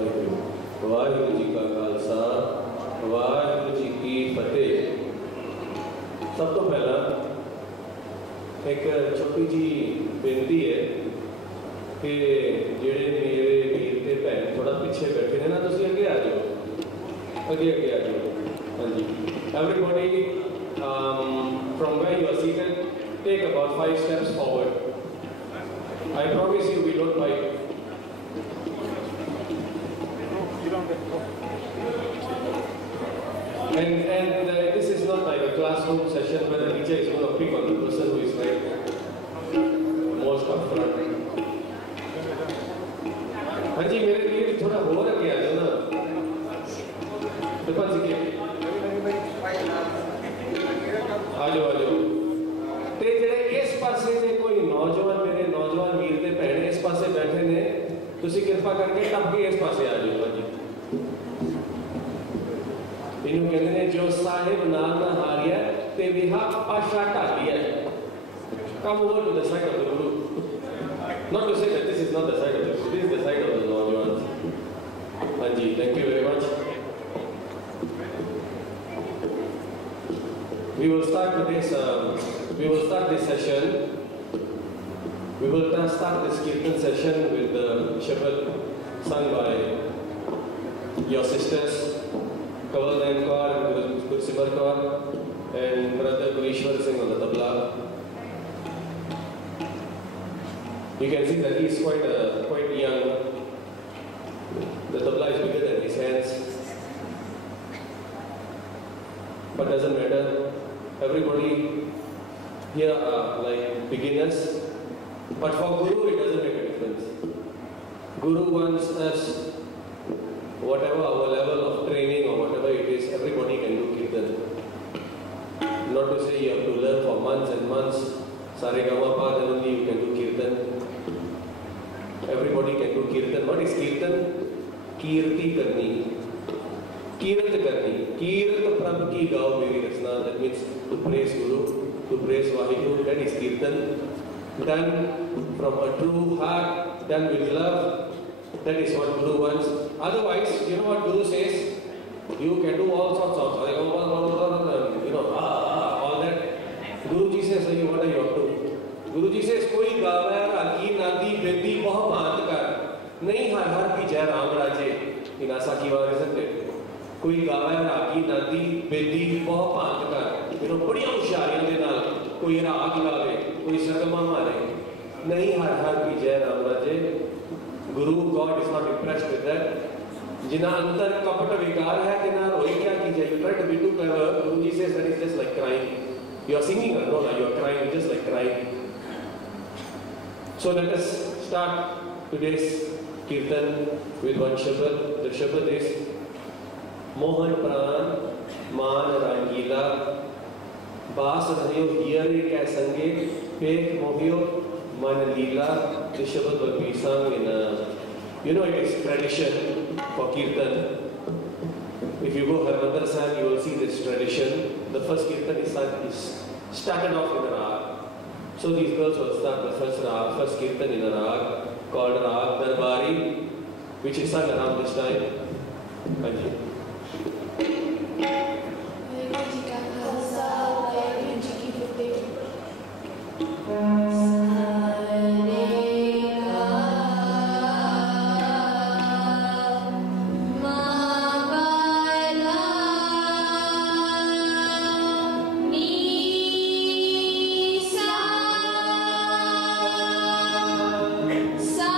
वाहिगुरु वाहिगुरु जी का खालसा वाहिगुरु जी की फतेह। सब तो पहला एक छोटी जी बेनती है कि जेड़े मेरे वीर ते भैन थोड़ा पीछे बैठे हैं ना, तुम अगे आ जाओ, अगे अगे आ जाओ। हाँ जी, everybody from where you are seated take about 5 steps forward. I promise you we don't bite. And this is not like a classroom session where the teacher is going to pick on the person who is like most up front. हाँ जी, मेरे लिए थोड़ा हो रहा क्या है ना, दुकान से आ जाओ। ते जेड़े इस पासे से कोई नौजवान मेरे नौजवान वीर ते भैन इस पासे बैठे ने, तुसी कृपा करके टप के इस पासे आ जाओ। हाँ जी, इन्हों कहते हैं जो साहिब नाल ना हारिया ते विहा पाशा ढालिया। Come over to the side of the guru. Not to say that this is not the side of the guru, this is the side of the Nojawans. हाँ जी, thank you very much. We will start this session. We will start this Kirtan session with the Shabad sung by your sisters, Kaval Nayan Kaur and Gursimar Kaur, and brother Gurishwar Singh on the tabla. You can see that he is quite young. The tabla is bigger than his hands, but doesn't matter. Everybody here are like beginners, but for Guru it doesn't make a difference. Guru wants us, whatever our level of training or whatever it is, everybody can do Kirtan. Not to say you have to learn for months and months, Saregama then only you can do Kirtan. Everybody can do Kirtan. What is Kirtan? Kirti karni. Kirat karni. Kirat prabh ki gao meri rasna. That means to praise Guru, to praise Vaheguru, that is Kirtan. Done from a true heart, done with love. That is what Guru wants. Otherwise, you know what Guru says? You can do all sorts of, all that. Guruji says, what are you up to? Guruji says, koi gawa ragi nadi bedi bahut maan kar. Nahi har har ki jai Ram Raje. In Asaki War, isn't it? Koi gawa ragi nadi bedi bahut maan kar. बड़ी होशियारियों के नाल कोई राग लावे, कोई सकमा मारे, नहीं हर हर की जय राम राजे। Guru God is not impressed with that. जिना अंतर कपट विकार है कि ना रोई क्या की जय, you try to be too clever, Guruji says that is just like crying. You are singing a role, you are crying just like crying. So let us start today's kirtan with one shabad. The shabad is Mohan Pran मान रंगीला बास रहियो हियरे कै संगे पेट मोहियो मन लीला। The shabad will be sung in you know, it is tradition for kirtan. If you go Harmandir Sahib, you will see this tradition. The first kirtan is started off in a rag. So these girls will start the first kirtan in a rag called Rag Darbari, which is sung around this time. Anji. Sa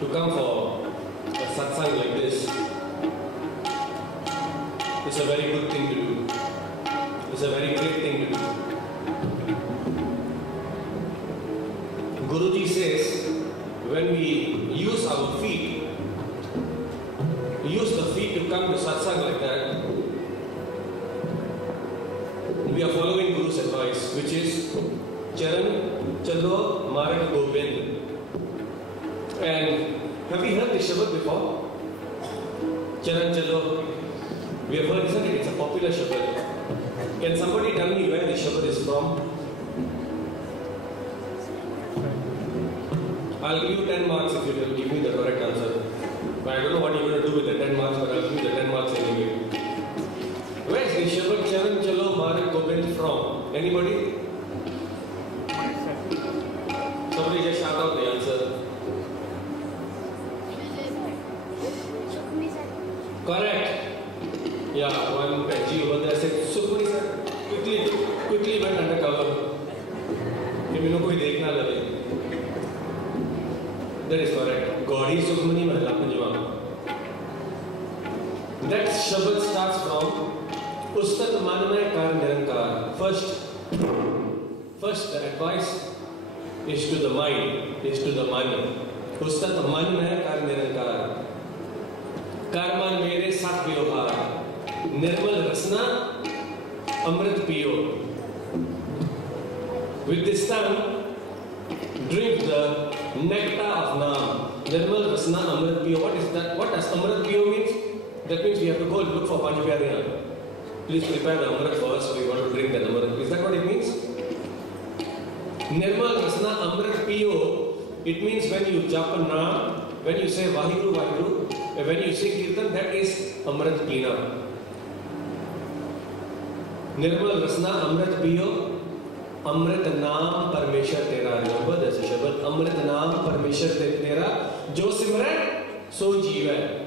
to come for a satsang like this is a very good thing to do. It's a very great thing to do. Guruji says, when we use our feet, use the feet to come to satsang like that, we are following Guru's advice, which is Charan Chalo Marg Gobind. And have we heard this Shabad before? Charan Chalo. We have heard, isn't it? It's a popular Shabad. Can somebody tell me where this Shabad is from? I'll give you 10 marks if you will give me the correct answer. But I don't know what you're going to do with the 10 marks, but I'll give you the 10 marks anyway. Where is this Shabad Charan Chalo Marg Gobind from? Anybody? Somebody just shout out the answer. Correct. Yeah, one Benji over there said, Sukhmani sir, quickly went undercover. That is correct. Gaudi Sukhmani Mahila Panjwam. That Shabad starts from Ustat Manmay Kar Nirankar. First, the advice is to the mind, is to the man. Ustat Manmay Kar Nirankar. Karman mere sat vyavhar. Nirmal Rasna Amrit Piyo. With this tongue, drink the nectar of Naam. Nirmal Rasna Amrit Piyo. What is that? What does Amrit Piyo means? That means we have to go and look for Panch Pyariyan. Please prepare the Amrit for us. We want to drink that Amrit. Is that what it means? Nirmal Rasna Amrit Piyo. It means when you japa Naam, when you say Vaheguru Vaheguru, when you say Kirtan, that is Amrit Pina. Nirmal Rasna Amrit Piyo, Amrit Naam Parmeshwar Tera. Remember this Shabad. Amrit Naam Parmeshwar Tera. Jo Simrat, so Jeeva.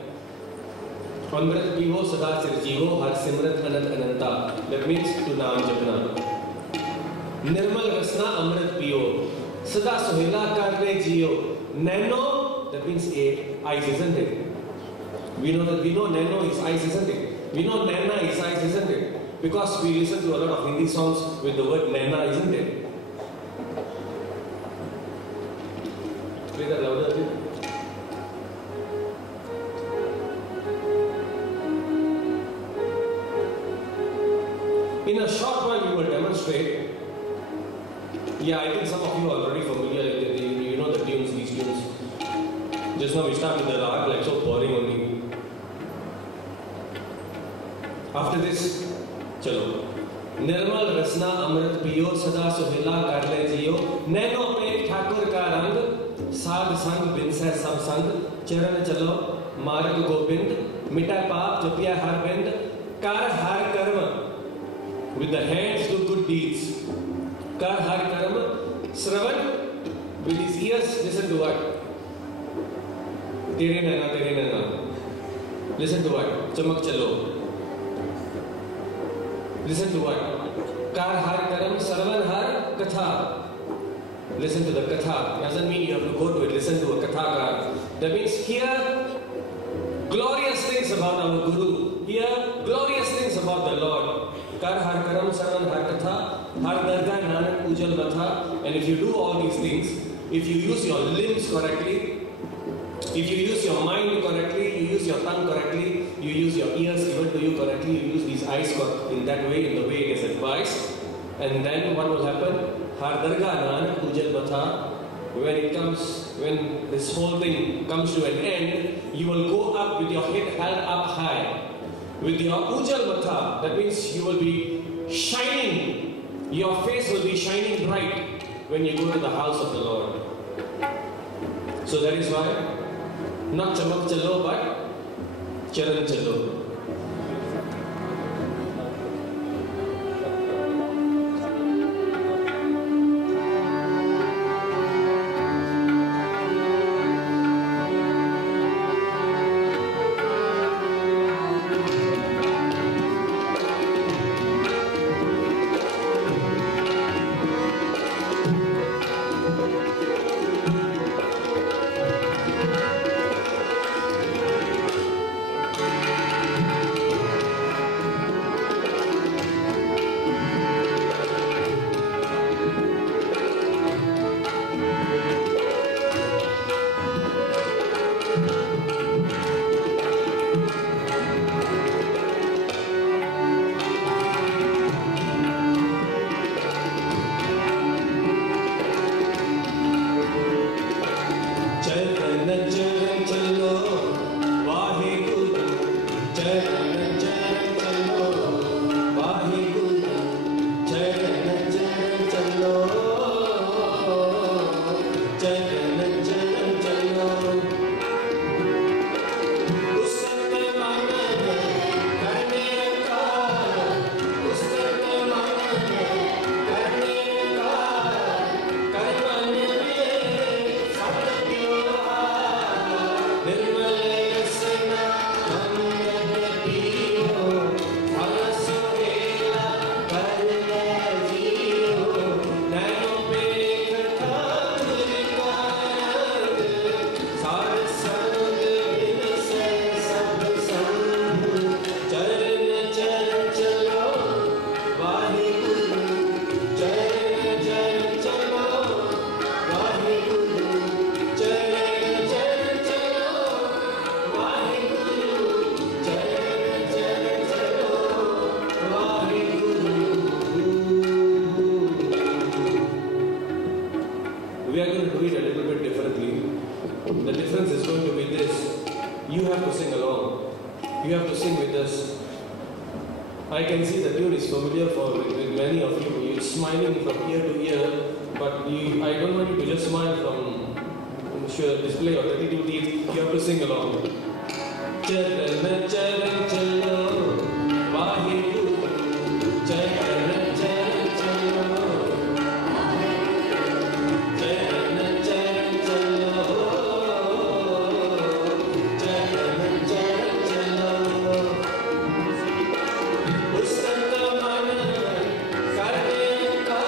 Amrit Piyo Sada Sirjeevo, Har Simrat Anant Ananta. That means to Naam Japna. Nirmal Rasna Amrit Piyo, Sada Sohila Karne Jiyo. Nano, that means eyes, isn't it? We know Nano is eyes, isn't it? We know Nana is eyes, isn't it? Because we listen to a lot of Hindi songs with the word Nana, isn't it? Play that louder, please. In a short while, we will demonstrate. Yeah, I think some of you are already familiar. You know the tunes, these tunes. Just now we start with the rag, like so boring only. After this, chalo. Nirmal Rasna Amrit Piyo Sada Sohila Karle Jiyo Nano Pe Thakur Ka Rang Sad Sang Binsai Sab Sang Charan Chalo Marg Gobind Mita Paap Japya Har Bind Kar Har Karma. With the hands do good deeds. Kar Har Karma. Sravan, with his ears listen to what? Tere Nana. Listen to what? Chamak Chalo. Listen to what? Kar Har Karam Sarvan Har Katha. Listen to the Katha. Doesn't mean you have to go to it. Listen to a Katha Kar. That means hear glorious things about our Guru. Hear glorious things about the Lord. Kar Har Karam Sarvan Har Katha. Har Darga Nanak Ujal Vatha. And if you do all these things, if you use your limbs correctly, if you use your mind correctly, you use your tongue correctly, you use your ears given to you correctly, you use these eyes in that way, in the way it is advised, and then what will happen? Har Darga Nanak Ujal Vatha. When this whole thing comes to an end, you will go up with your head held up high. With your Ujal Vatha, that means you will be shining, your face will be shining bright when you go to the house of the Lord. So that is why, not Chamak Chalo, but Charan Chalo. we are going to do it a little bit differently. The difference is going to be this. You have to sing along. You have to sing with us. I can see the tune is familiar with many of you. You're smiling from ear to ear, but I don't want you to just smile from display or 32 teeth. You have to sing along. Charan charan chalo, Vaheguru. Charan charan chalo, charan charan chalo, charan charan chalo. Ustant man karne ka,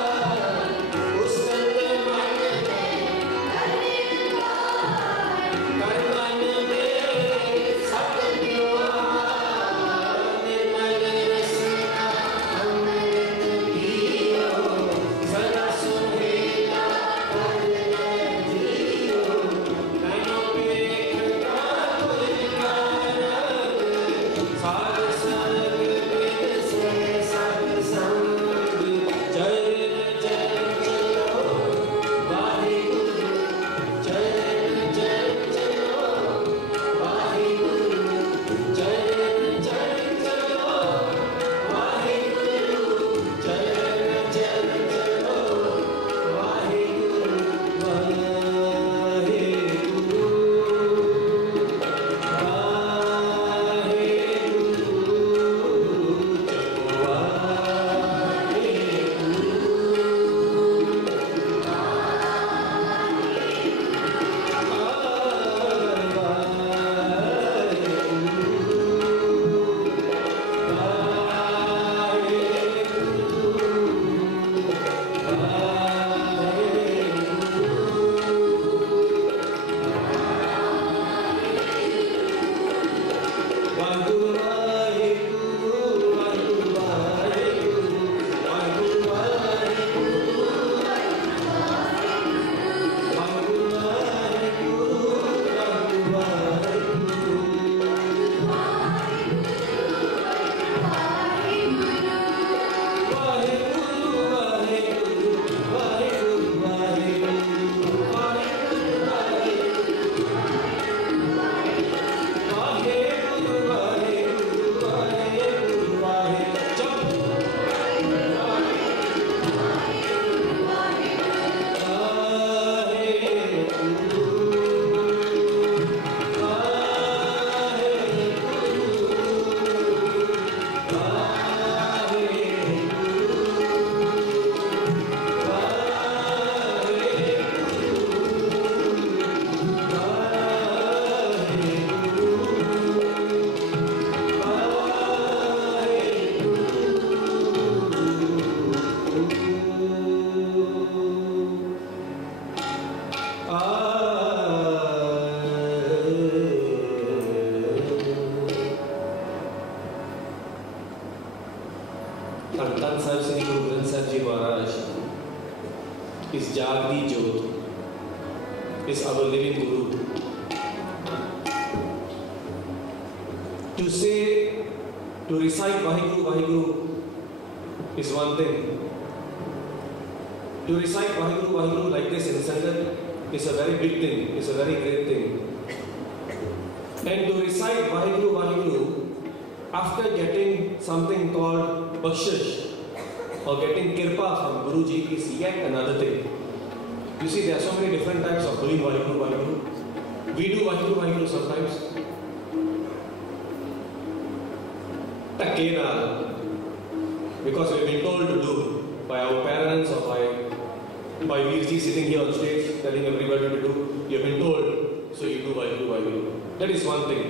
ustant man karne ka, karman mein satya nirmal rasna amrit piyo, sada suhela karne jiyo, kaino pe khata tulkara, saad saad ved se saad sang, charan charan chalo, Vaheguru. Charan charan chalo, Vaheguru. Charan charan chalo, Vaheguru. Charan charan chalo, Vaheguru. धन साहिब श्री गुरु ग्रंथ साहिब जी महाराज is Jagdi Jyot, is our living Guru. To say, to recite Vaheguru, Vaheguru is one thing. To recite Vaheguru, Vaheguru like this in Sangat is a very big thing, is a very great thing. And to recite Vaheguru, Vaheguru after getting something called Bakshish, or getting kirpa from Guruji is yet another thing. You see, there are so many different types of doing Vaheguru, Vaheguru. We do Vaheguru, Vaheguru sometimes. Takena, because we've been told to do by our parents or by Veerji sitting here on stage telling everybody to do. You've been told, so you do Vaheguru, Vaheguru. That is one thing.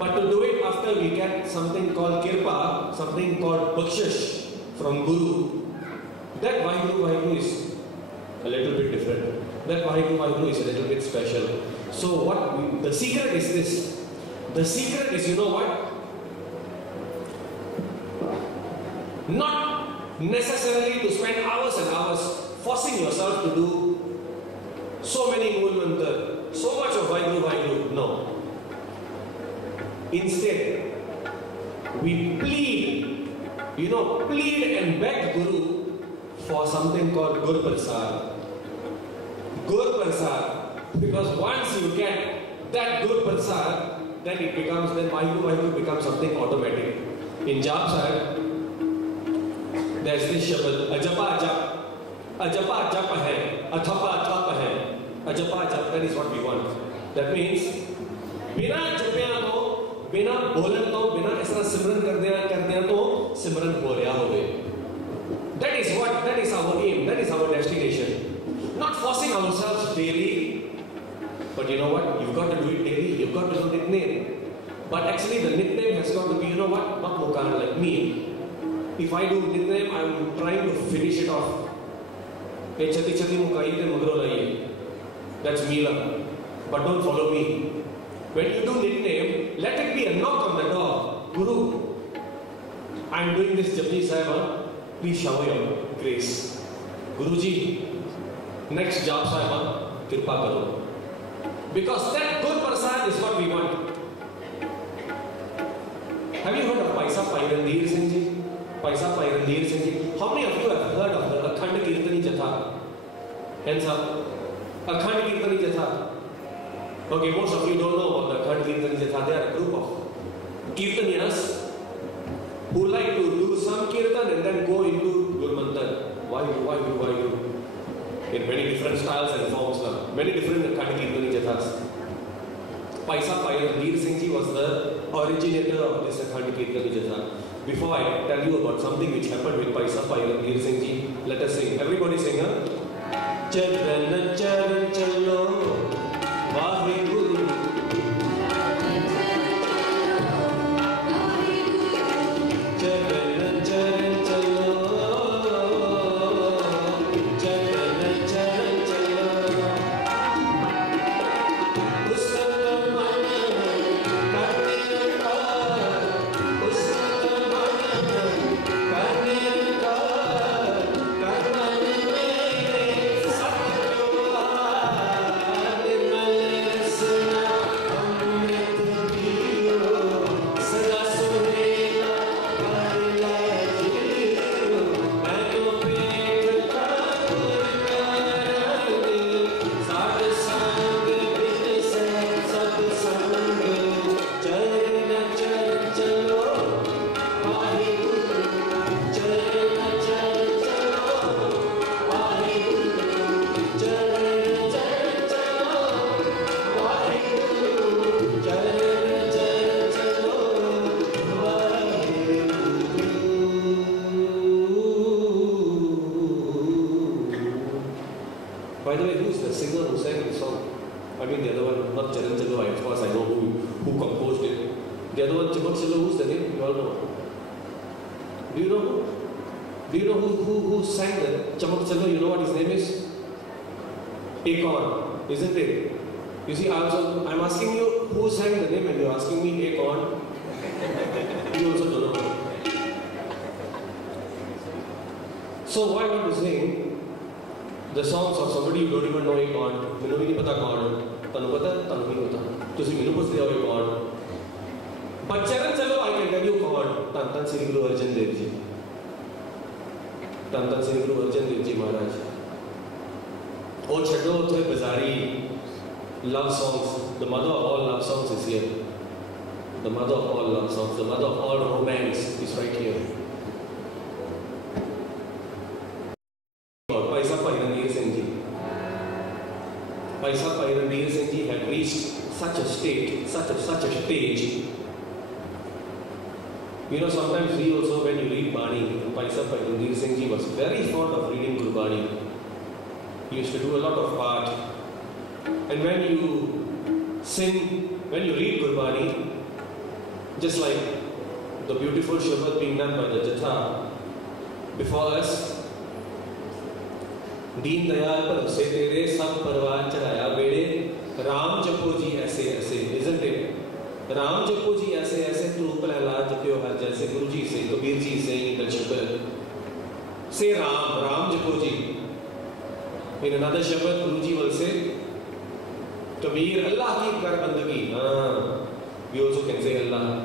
But to do it after we get something called kirpa, something called bakshish from Guru, that Vaheguru, Vaheguru is a little bit different. That Vaheguru, Vaheguru is a little bit special. So the secret is this. The secret is, you know what? Not necessarily to spend hours and hours forcing yourself to do so many Mool Mantra, so much of Vaheguru, Vaheguru. No. Instead, we plead and beg Guru for something called Guru Prasad. Gur Prasad. Because once you get that Gur Prasad, then it becomes, then Vaheguru becomes something automatic. In Jap Sahib, there's this Shabad, Ajapa Ajap. Ajapa Ajap hai, Athapa Athap hai. Ajapa Ajap, that is what we want. That means, बिना जपया तो, बिना बोलन तो, बिना ऐसा सिमरन कर दिया तो सिमरन हो रहा होवे. That is our aim, that is our destination. Not forcing ourselves daily, but you know what? You've got to do it daily. You've got to do nickname. But actually, the nickname has got to be, you know what? Not Mokan like me. If I do nickname, I'm trying to finish it off. Chati chati mukai te magro laiye. That's Mila. But don't follow me. When you do nickname, let it be a knock on the door. Guru, I'm doing this Japji Sahib. Please shower your grace. Guruji, next job Sahib, Kirpa karo. Because that good prasad is what we want. Have you heard of Paisa Pairandir Singh Ji? Paisa Pairandir Singh Ji. How many of you have heard of the Akhand Kirtani Jatha? Hands up. Akhand Kirtani Jatha. Okay, most of you don't know about the Akhand Kirtani Jatha. They are a group of Kirtaniyas who like to do some Kirtan and then go into Gurmantan. Why do? In many different styles and forms. Many different Akhand Kirtani Jathas. Paisa Pairandir Singh Ji was the originator of this Akhand Kirtani Jatha. Before I tell you about something which happened with Paisa Pairandir Singh Ji, let us sing. Everybody sing, huh? Charan charan chalo, Vaheguru. Charan charan chalo, charan charan chalo. Ustat manan karne kar, ustat manan karne kar, karman mere satguru nirmal sana amrit diyo sada sunena karla jiyo maino pet Thakur karani sad sang bin sat sang charan charan chalo Vaheguru charan charan chalo Vaheguru charan charan chalo Vaheguru charan charan chalo Vaheguru. By the way, who is the singer who sang the song? I mean the other one, not Charan Chalo, of course I know who composed it. The other one, Chamak Chalo, who's the name? You all know. Do you know? Do you know who sang the Chamak Chalo? You know what his name is? Akon, isn't it? You see, I'm asking you who sang the name and you're asking me Akon. You also don't know. So why I want to sing the songs of somebody you don't even know Akon. You know नहीं पता कौन. तनु पता, तनु नहीं पता. तुझे मिनू पूछ लिया हो Akon. But Charan Chalo, I can tell you कौन. तन श्री गुरु अर्जन देव जी. तन श्री गुरु अर्जन देव जी महाराज. और छठो थे बाजारी love songs. The mother of all love songs is here. The mother of all love songs. The mother of all romance is right here. Paisa Pairandir Singh Ji. Paisa Pairandir Singh Ji had reached such a state, such a stage. You know, sometimes we also, when you read Bani, Paisa Pairandir Singh Ji was very fond of reading Gurbani. He used to do a lot of part. And when you sing, when you read Gurbani, just like the beautiful Shabad being done by the Jatha before us, Deen Dayal पर से तेरे सब परवान चढ़ाया बेड़े राम जपो जी ऐसे ऐसे, isn't it? राम जपो जी ऐसे ऐसे तू प्रहलाद जप्यो हर जैसे. गुरु जी से, कबीर जी से, say Ram जपो जी. In another Shabad, Guru ji will say, Kabir, Allah ki kar bandagi. We also can say Allah.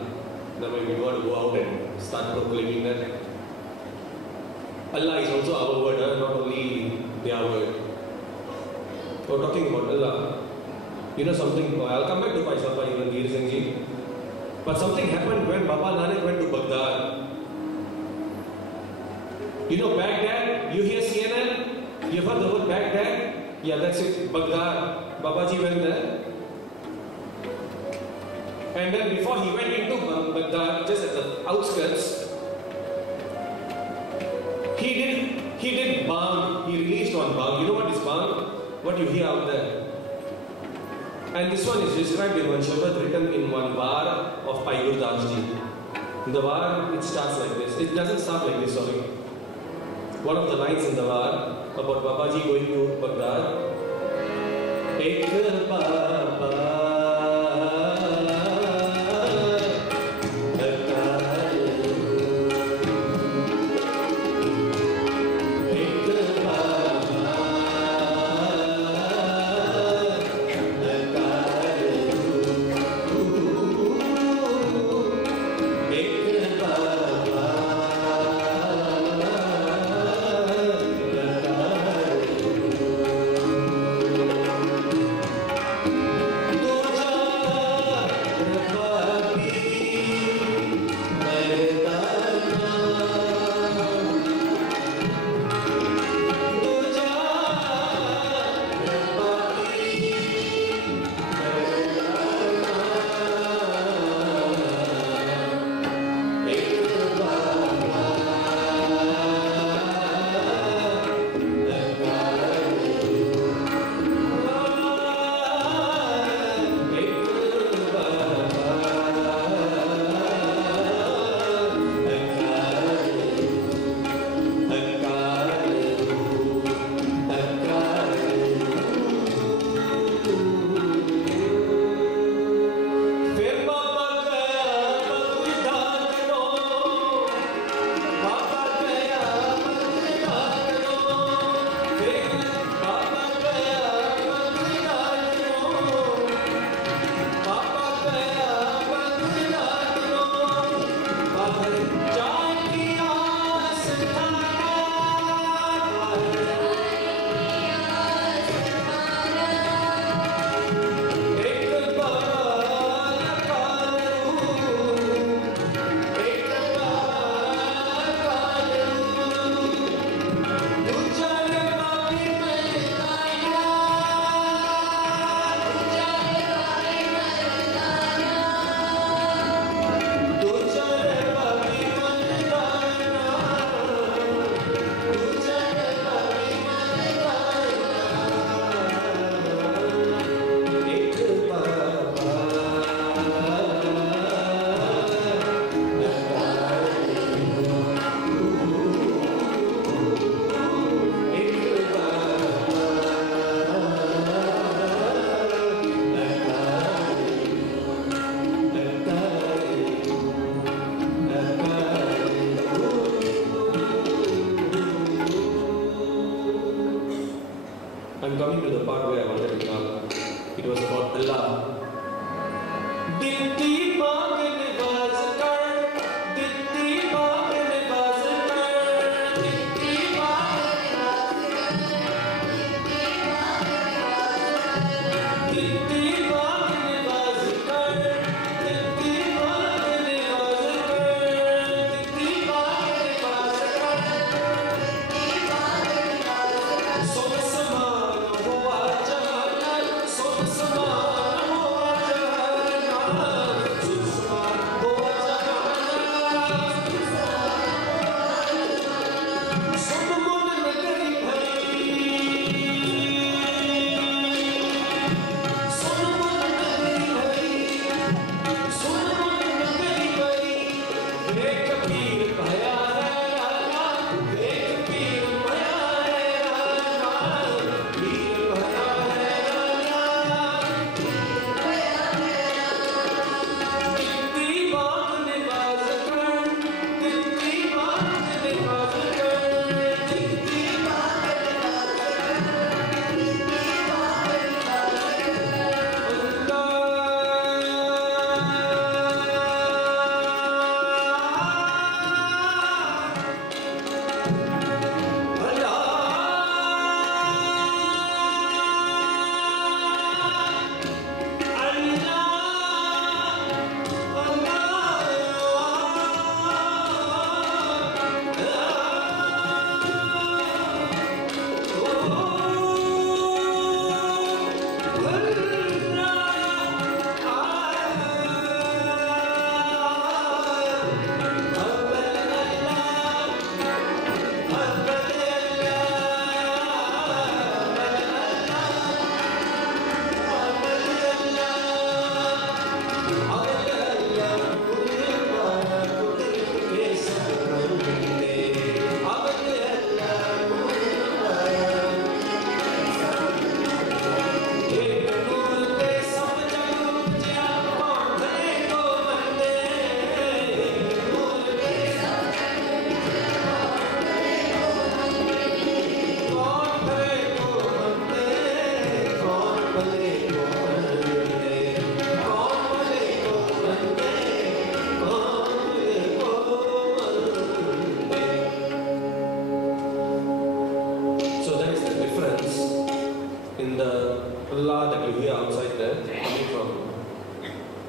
Now we want to go out and start proclaiming that. Allah is also our word, not only their word. We're talking about Allah. You know something, I'll come back to Paisapa even Veer Singh ji. But something happened when Baba Nanak went to Baghdad. You know Baghdad, you hear CNN, you heard the word Baghdad? Yeah, that's it, Baghdad. Babaji went there. And then before he went into Baghdad, just at the outskirts, he did bang. He released one bang. You know what is bang? What you hear out there. And this one is described in one shabad written in one bar of Bhai Gurdas ji. The bar, it starts like this. It doesn't start like this, sorry. One of the lines in the bar about Babaji going to Baghdad. Ek Baba I'm coming to the part where I wanted to come. It was about Allah.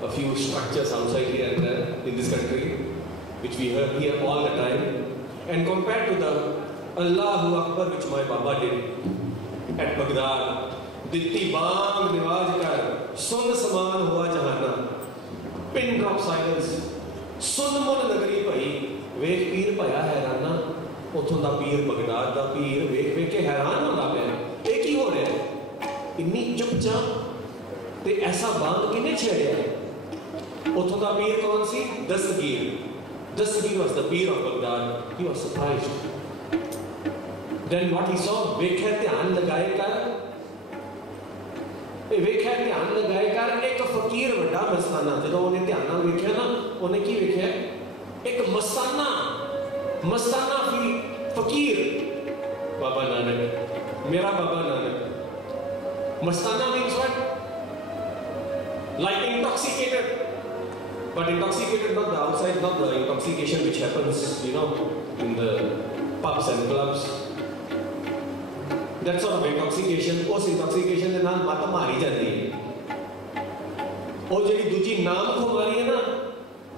a few structures outside here and there in this country, which we hear all the time, and compared to the Allahu Akbar which my Baba did at Baghdad, दित्ती बांग निवाज कर सुन समान हुआ जहाना, pin drop silence, सुन मुन नगरी भई, वेख पीर भया हैराना, उथों दा पीर बगदाद दा पीर वेख वेख के हैरान होंदा पिया, ये की हो रहा है? इन्नी चुपचाप ते ऐसा बांग किने छेड़िया? उथों दा पीर कौन सी? दस्तगीर. Dastagir was the Peer of Baghdad. He was surprised. Then what he saw, वेख्या ध्यान लगाए कर, वेख्या ध्यान लगाए कर, एक फकीर वड्डा मस्ताना, जदों उन्हें ध्यान नाल वेख्या ना, उन्हें की वेख्या? एक मस्ताना, मस्ताना फकीर, बाबा नानक, मेरा Baba Nanak. Mastana means what? Like intoxicated. But intoxicated not the outside, not the intoxication which happens, you know, in the pubs and clubs. That sort of intoxication, उस intoxication के नाल मत मारी जाती है. और जड़ी दूजी नाम को मारी है ना,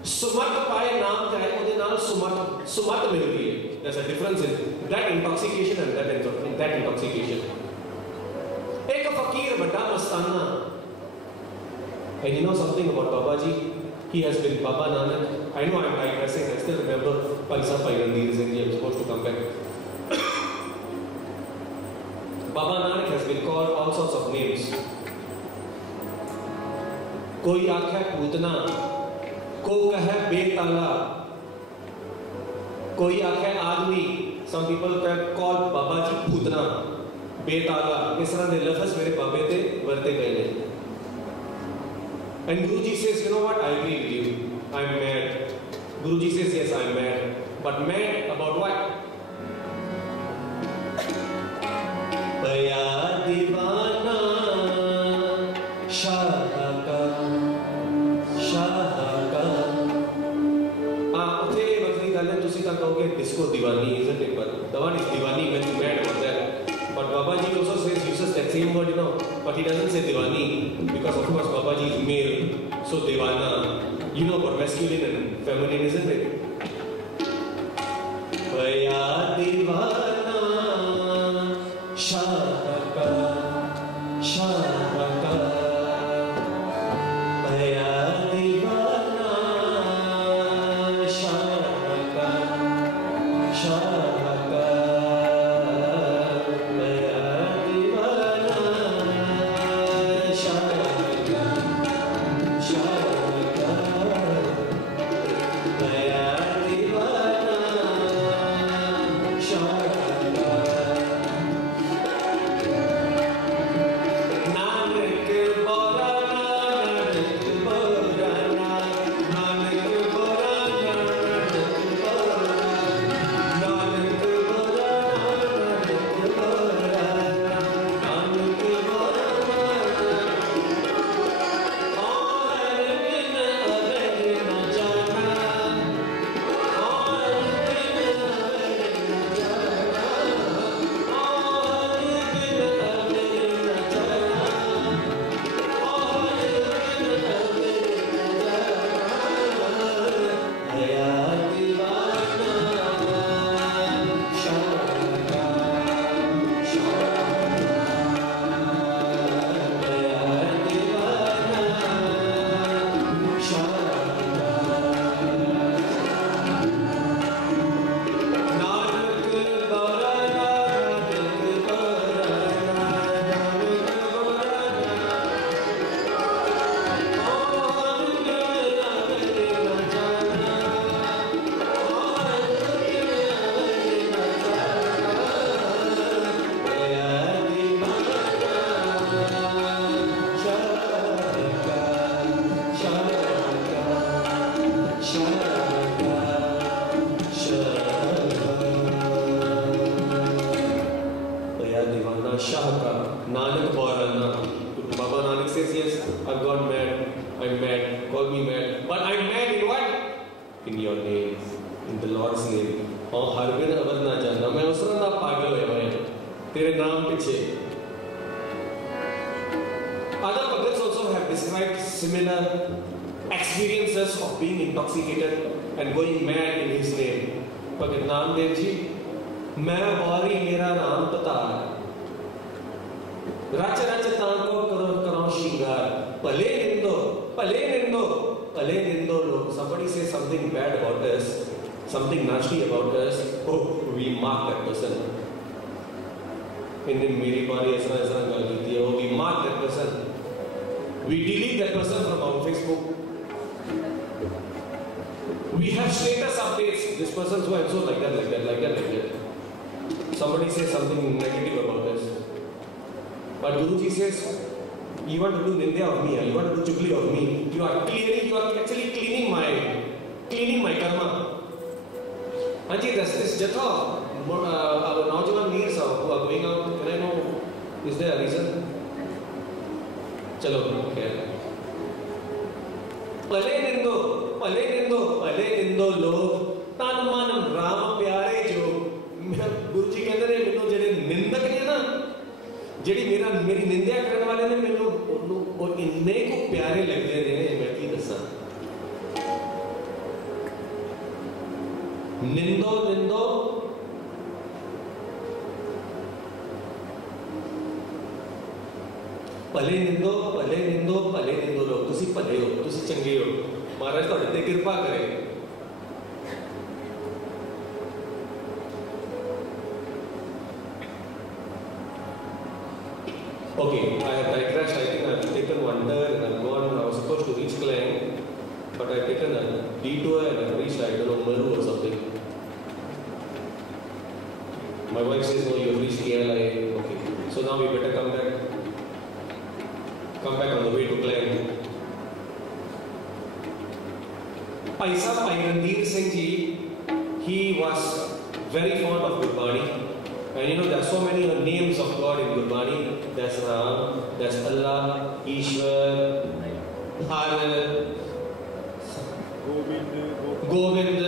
सुमत पाए नाम जाए, उधे नाल सुमत मिलती है. There's a difference in that intoxication and that intoxication. एक फकीर बड़ा मस्ताना. And you know something about Babaji? He has been Baba Nanak. I know I'm digressing. I still remember Paisa Pairandi recently. I'm supposed to come back. Baba Nanak has been called all sorts of names. कोई आखे पूतना, को कहे बेताला, कोई आखे आदमी. Some people call Babaji Putana, बेताला. इस तरह के लफ्ज मेरे बाबे ते वरते गए हैं. And Guruji says, you know what, I agree with you. I'm mad. Guruji says, yes, I'm mad. But mad about what? Baya Divana Shahaka Shahaka. उठे वक्री गाले तुसी का कहोगे disco divani, isn't it? But the one is divani when you mad about that. But Babaji also says, uses that same word, you know, but he doesn't say Divani, because of course Babaji is male, so Devana, you know about masculine and feminine, isn't it? Baya Divana Shahaka Shahaka Baya Divana Shahaka Shahaka. experiences of being intoxicated and going mad in his name. Bhagat Namdev ji, मैं बारी मेरा नाम पतार, रच रच तांको करो करो शिंगार, भले निंदो भले निंदो भले निंदो लोग. Somebody says something bad about us, something nasty about us, oh we mark that person. In मेरी बारी ऐसा ऐसा गल की है, oh we mark that person, we delete that person from our Facebook. We have status updates. This person so and so like that, like that, like that, like that. Somebody says something negative about us. But Guruji says, you want to do nindya of me, you want to do chugli of me, you are actually cleaning my karma. Auntie, there's this Jatha, our Naujawan Meers who are going out. Can I know, is there a reason? Chalo, okay. भले निंदो लोग तन मन राम प्यारे जो. गुरु जी कहते हैं मैनू जेडे निंदक ने ना, जेडी मेरी निंदा करने वाले ने मैनू और इन्ने को प्यारे लगते हैं. मैं की दसा, निंदो भले निंदो लोग. तुसी भले हो, तुसी चंगे हो, महाराज तुहाडे ते कृपा करे. Okay, I have digressed. I think I have taken one turn and I've gone. I was supposed to reach Klang, but I've taken a detour and I've reached, I don't know, Maru or something. My wife says, no, you have reached KLI. Okay, so now we better come back. Come back on the way to Klang. Paisa Ranveer Singh ji, he was very fond of Gurbani. And you know, there are so many names of God in Gurbani. There's Ram, there's Allah, Ishwar, Bharat, Govind,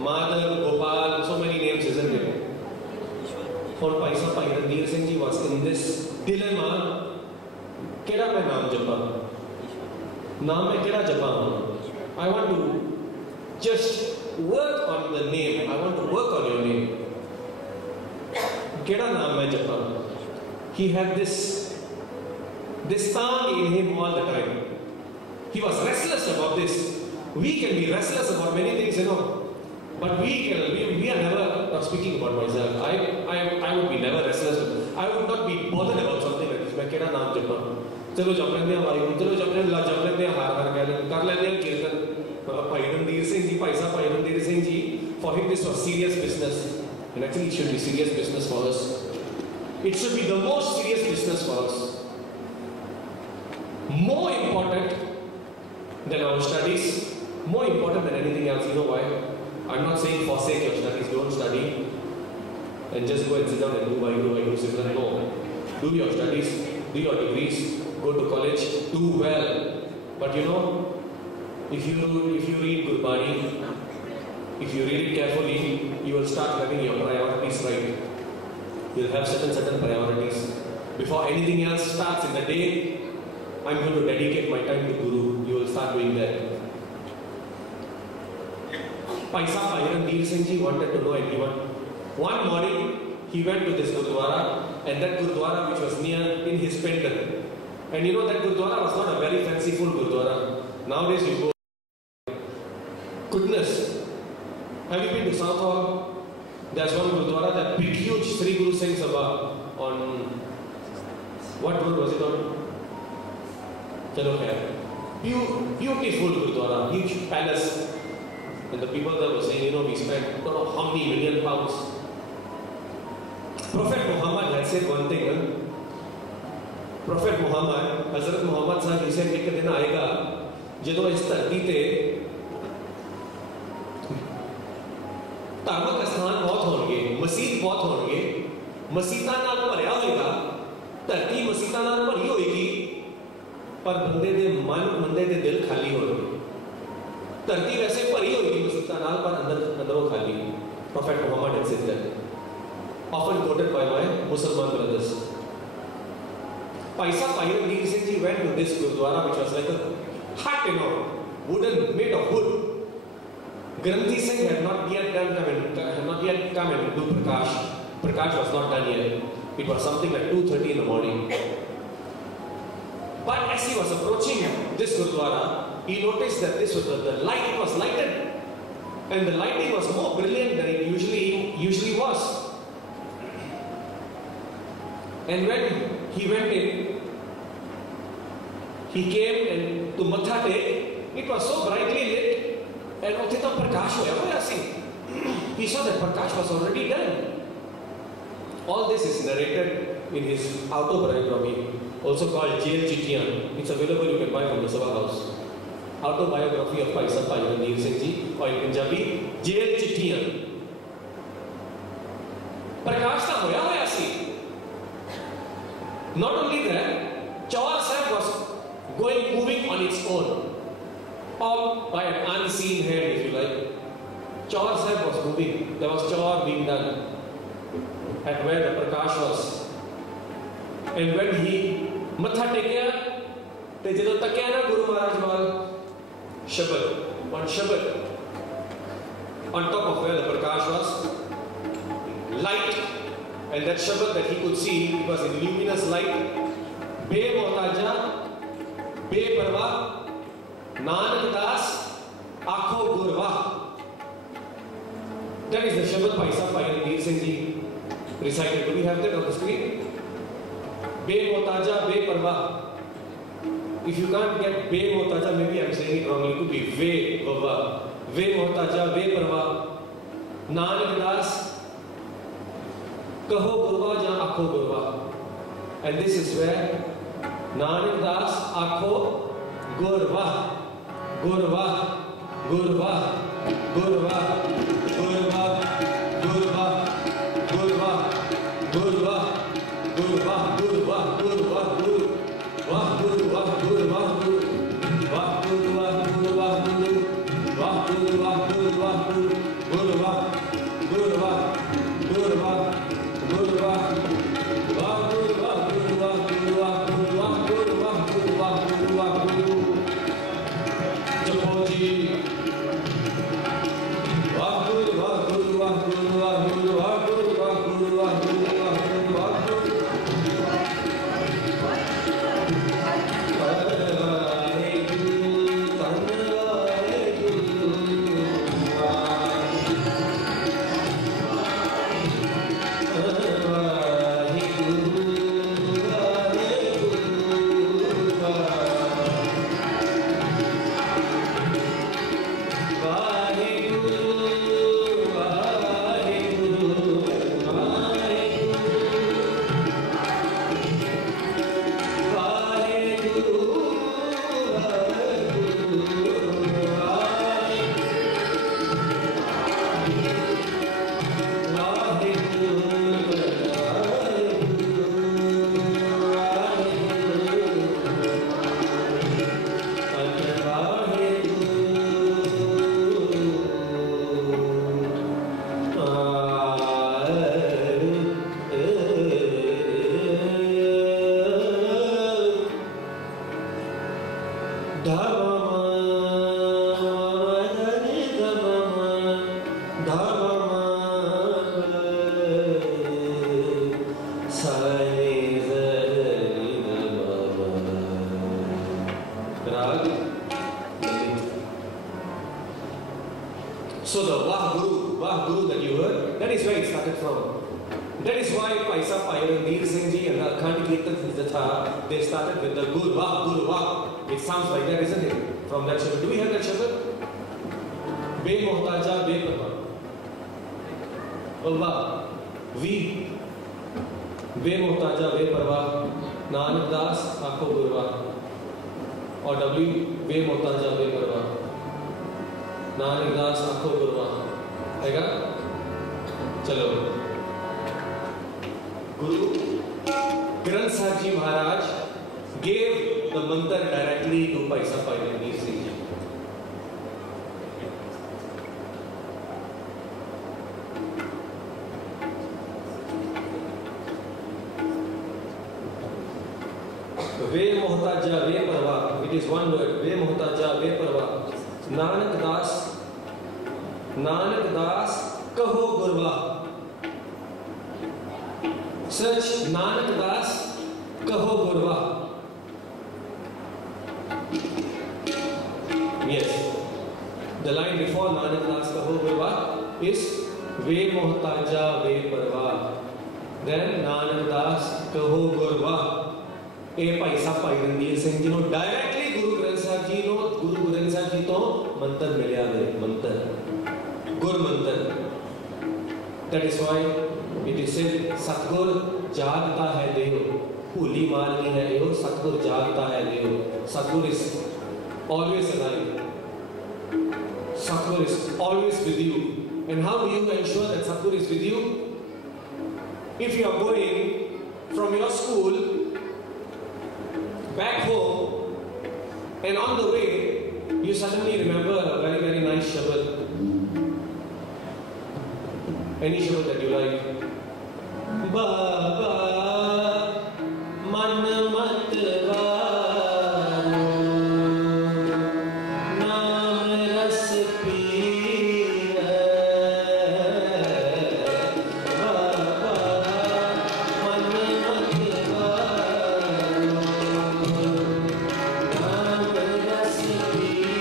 Madhav, Gopal, so many names, isn't it? For Paisa Ranveer Singh ji was in this dilemma. केड़ा मैं नाम जपा, नाम में केड़ा जपा. I want to just work on the name. I want to work on your name. केड़ा नाम मैं जपा. He had this tang in him all the time. He was restless about this. We can be restless about many things, you know, but we are never. Not speaking about myself. I would be never restless. I would not be bothered about something like this. मैं केड़ा नाम जपा. चलो जप लेंगे हमारी, चलो जप लेंगे हार कर लेंगे कीर्तन. भाई रणधीर सिंह जी, भाई साहब भाई Randhir Singh ji, for him this was serious business, and actually it should be serious business for us. It should be the most serious business for us, more important than our studies, more important than anything else. You know why? I'm not saying forsake your studies, don't study and just go and sit down and do Vaheguru Simran. No, do your studies, do your degrees, go to college, do well. But you know, if you read Gurbani, if you read it carefully, you will start having your priorities right. You'll have certain priorities. Before anything else starts in the day, I'm going to dedicate my time to Guru. You will start doing that. Paisa Ranveer Singh ji wanted to know everyone. One morning, he went to this Gurdwara, and that Gurdwara which was near in his Pendle. And you know that Gurdwara was not a very fanciful Gurdwara. Nowadays you go, goodness, have you been to South Hall? There's one Gurdwara, that big huge Sri Guru Singh Sabha on, what road was it on? Chalo khair. Beautiful Gurdwara, huge palace. And the people there were saying, you know, we spent I don't know how many million pounds. Prophet Muhammad had said one thing, huh? Prophet Muhammad, Hazrat Muhammad sahib, he said, एक दिन आएगा ਜਦੋਂ ਇਸ ਧਰਤੀ ਤੇ ਧਾਰਮਿਕ ਸਥਾਨ ਬਹੁਤ ਹੋਣਗੇ, ਮਸਜਿਦ ਬਹੁਤ ਹੋਣਗੇ, ਮਸਜਿਦਾਂ ਨਾਲ ਭਰਿਆ ਹੋਏਗਾ, ਧਰਤੀ ਮਸਜਿਦਾਂ ਨਾਲ ਭਰੀ ਹੋਏਗੀ, ਪਰ ਬੰਦੇ ਦੇ ਮਨ, ਬੰਦੇ ਦੇ ਦਿਲ ਖਾਲੀ ਹੋਣਗੇ. ਧਰਤੀ ਵੈਸੇ ਭਰੀ ਹੋਏਗੀ ਮਸਜਿਦਾਂ ਨਾਲ, ਪਰ ਅੰਦਰੋਂ ਖਾਲੀ. Prophet Muhammad had said that, often quoted by my Muslim brothers. Paisa Ranveer Singh ji went to this Gurdwara, which was like a hut, you know, wooden, made of wood. Granthi Singh had not yet come and do Prakash. Prakash was not done yet. It was something like 2:30 in the morning. But as he was approaching this Gurdwara, he noticed that the light was lighted. And the lighting was more brilliant than it usually was. And when he went in, he came and to Matha Tek, it was so brightly lit, and Uthita Prakash hoya si. He saw that Prakash was already done. All this is narrated in his autobiography, also called Jail Chittiyan. It's available, you can buy from the Sabha House. Autobiography of Bhai Sahib Ranveer Singh Ji, or in Punjabi, Jail Chittiyan. Prakash ta hoya si. Not only that, Chawar Sahib was moving on its own, or by an unseen hand, if you like. Chawar Sahib was moving. There was Chawar being done at where the Prakash was. And when he matha tekya, te jadon takya na Guru Maharaj wal Shabad, one Shabad, on top of where the Prakash was, light, and that Shabad that he could see, it was in luminous light. Be Mohtaja, Be Parva, Nanak Das, Akho Gurva. That is the Shabad Bhai Sahib Ranveer Singh Ji recited. Do we have that on the screen? Be Mohtaja, Be Parva. If you can't get Be Mohtaja, maybe I'm saying it wrong. It could be Ve Baba. Ve Mohtaja, Ve Parva. Nanak Das, Kaho Gurva Ja Akho Gurva. And this is where Nanak Das Akho Gurva. Gurva. Gurva. Gurva. Gurva. Gurva. Gurva. Gurva. Gurva. Gurva. Gurva. Gurva. Wah Guru, Wah Guru, Wah Guru, Wah Guru, Wah Guru, Wah Guru, Wah Guru, Wah Guru, Wah Guru, Guru Wah, Guru Wah, Guru Wah, Guru Wah, Wah Guru, Wah Guru, Wah Guru, Wah Guru, Wah Guru, Wah Guru, Wah Guru, Wah Guru, Japoji, Wah Guru, Wah Guru, Wah Guru, Wah Guru, Wah Guru, Wah Guru, Wah Guru, Wah Guru, Wah Guru. So the Wah Guru that you heard, that is where it started from. That is why Bhai Sahib Ranveer Singh Ji and the Akhand Kirtan, they started with the Guru Wah. It sounds like that, isn't it? From that Shabad. Do we have that Shabad? Be Mohtaja, Be Parva. Allah, we. Be Mohtaja, Be Parva. Nanak Das, Akho Gurva. Or W, Be Mohtaja, Be Parva. Nanak Das, Akho Gurva. आएगा? चलो. Guru Granth Sahib Ji Maharaj gave the mantra directly to Bhai Sahib Ranveer Singh Ji. Ve Mohtaja, Ve Parva. It is one word. Ve Mohtaja, Ve Parva. Nanak दास कहो गुरवा। Search Nanak Das Kaho Gurwa. Yes. The line before Nanak Das Kaho Gurwa is Ve Mohtaja Ve Parwa. Then Nanak Das Kaho Gurwa. A Paisa Pai Ranveer Singh ji no directly Guru Granth Sahib ji no Guru Granth Sahib ji to mantar milya hai, mantar Gur mantar. That is why it is said Satgur जागता है देव, भूली मारनी है देव, सतगुर जागता है देव. Satgur is always alive. Satgur is always with you. And how do you ensure that Satgur is with you? If you are going from your school back home and on the way you suddenly remember a very, very nice shabad. Any shabad that you like. Baba man mat vaaro naam ras peera. Baba man mat vaaro naam ras peera.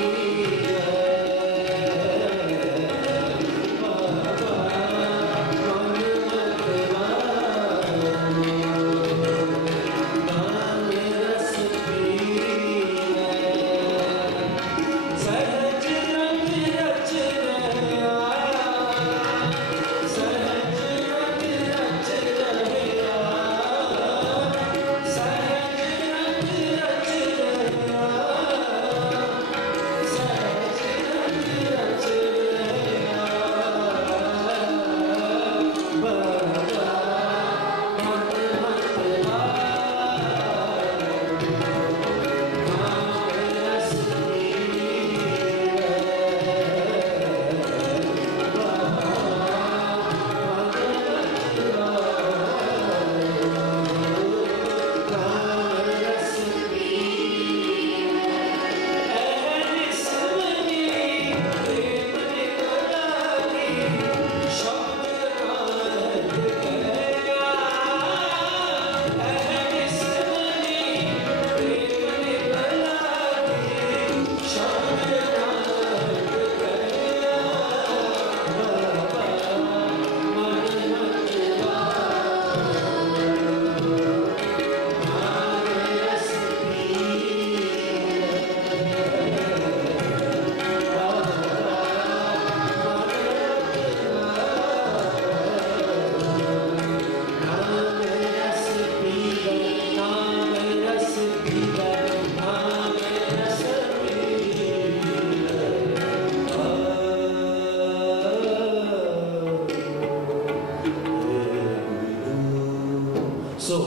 So,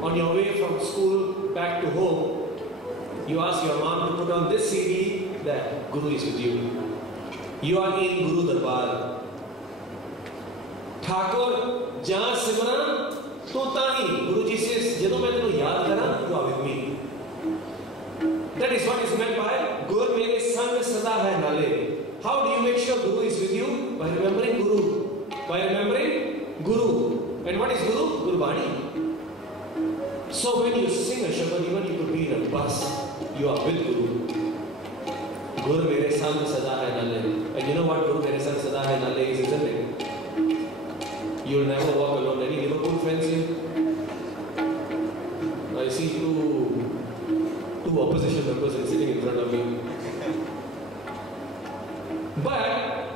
on your way from school back to home, you ask your mom to put on this CD that Guru is with you. You are in Guru Darbar. Thakur, Jaan Simran, Tu Tani. Guruji says, Jadon main tenu yaad kara, you are with me. That is what is meant by Gur mere sang sada hai nale. How do you make sure Guru is with you? By remembering Guru. By remembering Guru. And what is Guru? Guru Bani. So when you sing a shabad, even you could be in a bus, you are with Guru. Gur mere sang sada hai nale. And you know what Guru mere sang sada hai nale is, isn't it? You'll never walk alone. Any Liverpool friends here? I see two opposition members sitting in front of me. But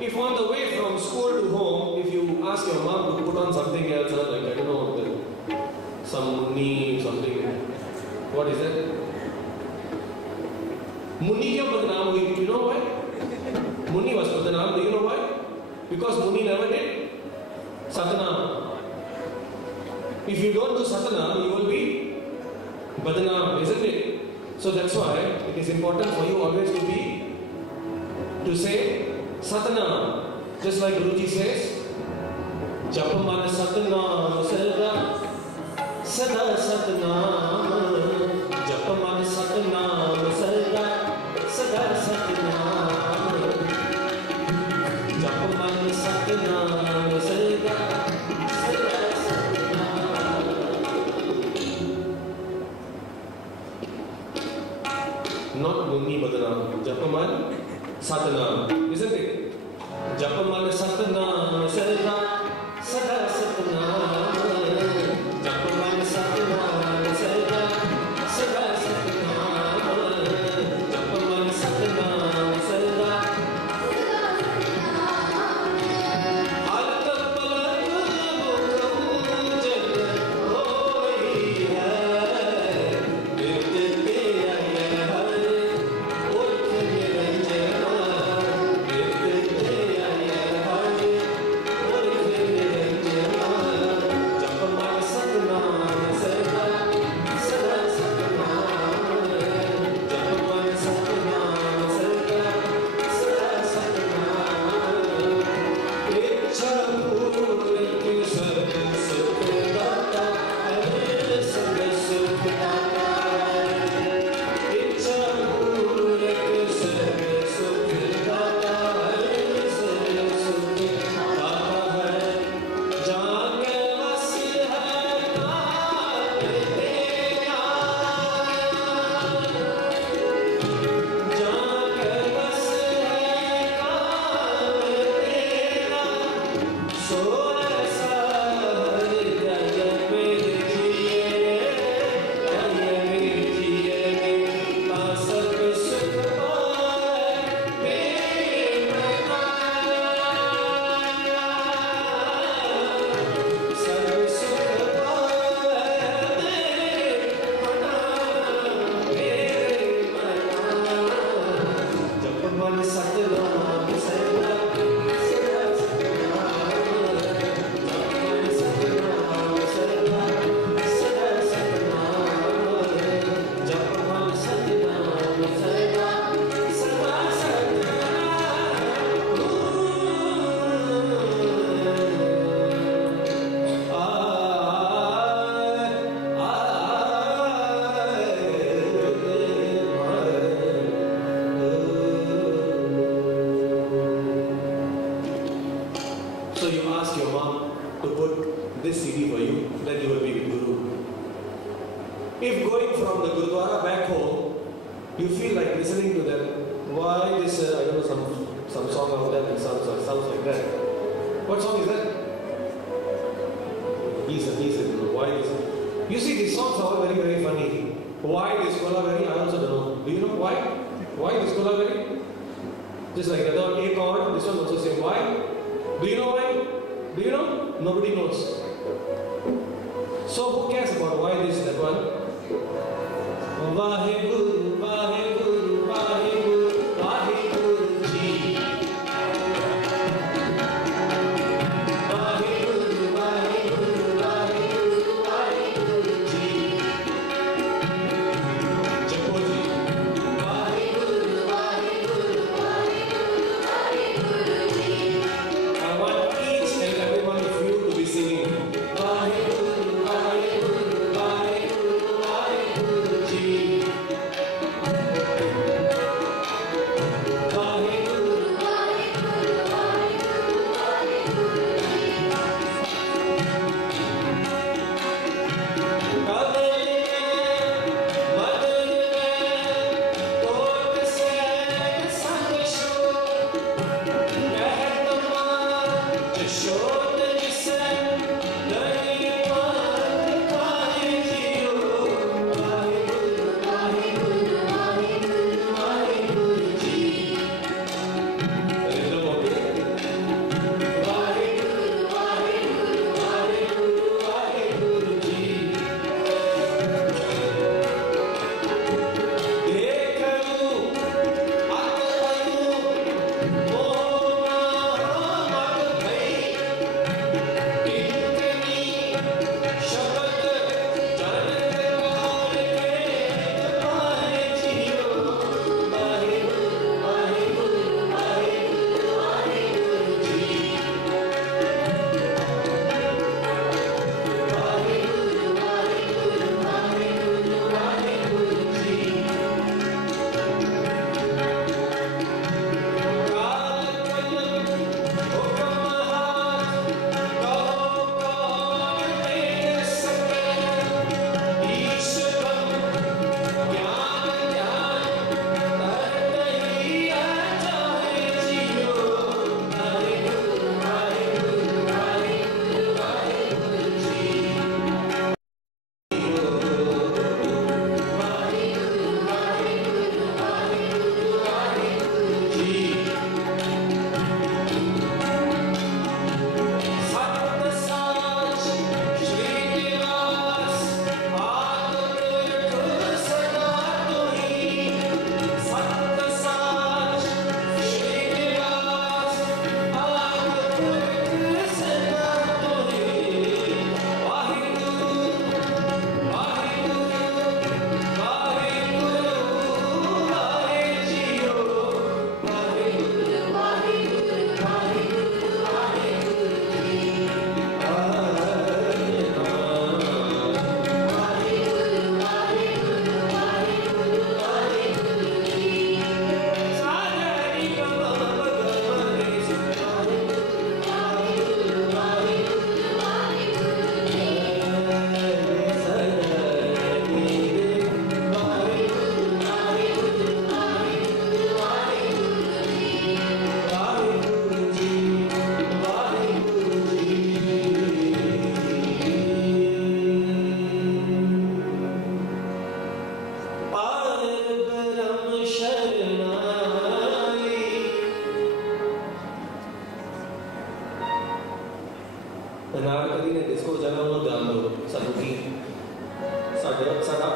if on the way from school to home, if you ask your mom to put on something else, like I don't know, some Munni, something, what is that? Munni kya badnaam hui? You know why? Munni was badnaam. Do you know why? Because Munni never did Satnam. If you don't do Satnam, you will be badnaam, isn't it? So that's why it is important for you always to say Satnam. Just like Guruji says, Japaman Satnam Sada Sada Satnam. Japaman Satnam Sada Sada Satnam. not Munni Badanam. Japaman Satanam. Isn't it? Japaman Satanam Sada Sada Satanam. Japaman Satanam Sada Sada Satanam. Japaman Satanam Sada.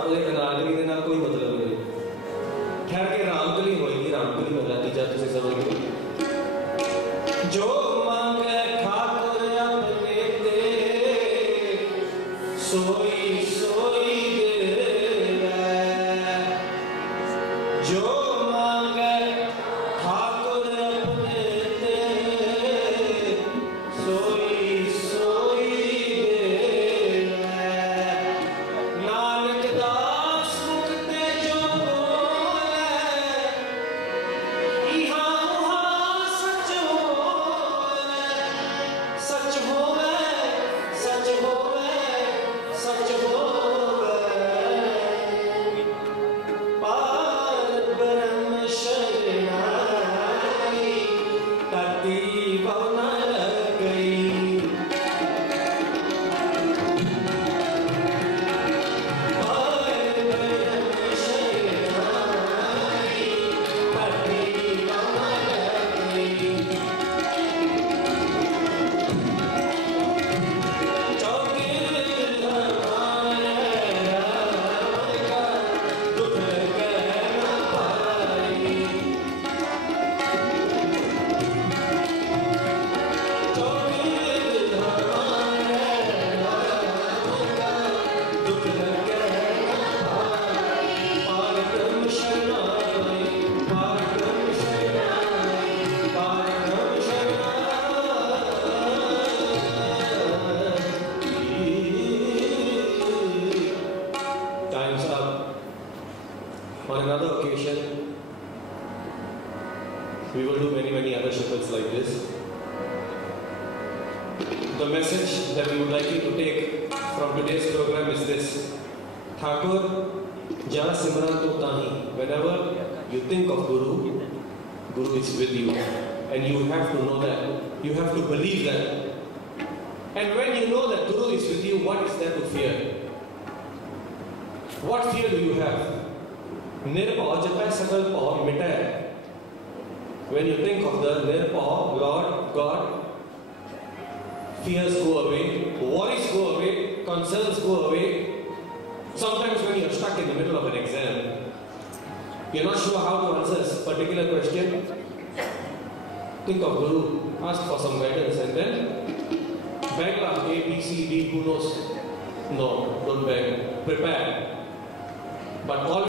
ਉਹਦੇ ਅਨਾਰਕਲੀ ਦੇ ਨਾਲ ਕੋਈ ਮਤਲਬ ਨਹੀਂ। ਠਹਿਰ ਕੇ ਰਾਮਕਲੀ ਹੋਏਗੀ, ਰਾਮਕਲੀ ਵਾਲਾ ਤੀਜਾ ਤੁਸੀਂ ਸਮਝੋ। ਜੋ ਮੰਗੇ ਠਾਕੁਰ ਆਪਣੇ ਤੇ ਸੋਈ ਸੋਈ ਦੇਵੈ, ਜੋ ਮੰਗੇ ਠਾਕੁਰ ਆਪਣੇ ਤੇ ਸੋਈ ਸੋਈ ਦੇਵੈ। ਨਾਨਕ ਦਾਸ ਮੁਖ ਤੇ ਜੋ ਬੋਲੇ, ਇਹਾਂ ਉਹਾਂ ਸੱਚ ਹੋਵੇ, ਸੱਚ ਹੋਵੇ, ਸੱਚ ਹੋਵੇ, ਸੱਚ ਹੋਵੇ। ਪਾਰ ਬ੍ਰਹਮ ਸ਼ਰਨਾਈ, ਤਤੀ ਬਹੁ ਨ ਗਈ। ਪਾਰ ਬ੍ਰਹਮ ਸ਼ਰਨਾਈ, ਤਤੀ ਬਹੁ ਨ ਗਈ। ਚੌਕਿਰ ਧਮਾਏ ਰਾਮ ਕਾ, ਦੁਖ ਕਹਿ ਨ ਪਾਈ। ਚੌਕਿਰ ਧਮਾਏ ਰਾਮ ਕਾ, ਦੁਖ ਕਹਿ ਨ ਪਾਈ। ਪਾਰ ਬ੍ਰਹਮ ਸ਼ਰਨਾਈ, ਪਾਰ ਬ੍ਰਹਮ ਸ਼ਰਨਾਈ, ਪਾਰ ਬ੍ਰਹਮ ਸ਼ਰਨਾਈ। Time's up. On another occasion, we will do many other shepherds like this. The message that we would like you to take from today's program is this: Thakur, Ja Simran to Tahi. Whenever you think of Guru, Guru is with you, and you have to know that. You have to believe that. And when you know that Guru is with you, what is there to fear? What fear do you have? Nirpaw japay sakal paw mitay. When you think of the Nirpaw, Lord, God, fears go away, worries go away, concerns go away. Sometimes when you are stuck in the middle of an exam, you're not sure how to answer a particular question, think of Guru, ask for some guidance, and then beg lah, A, B, C, D, who knows? No, don't beg. Prepare. But all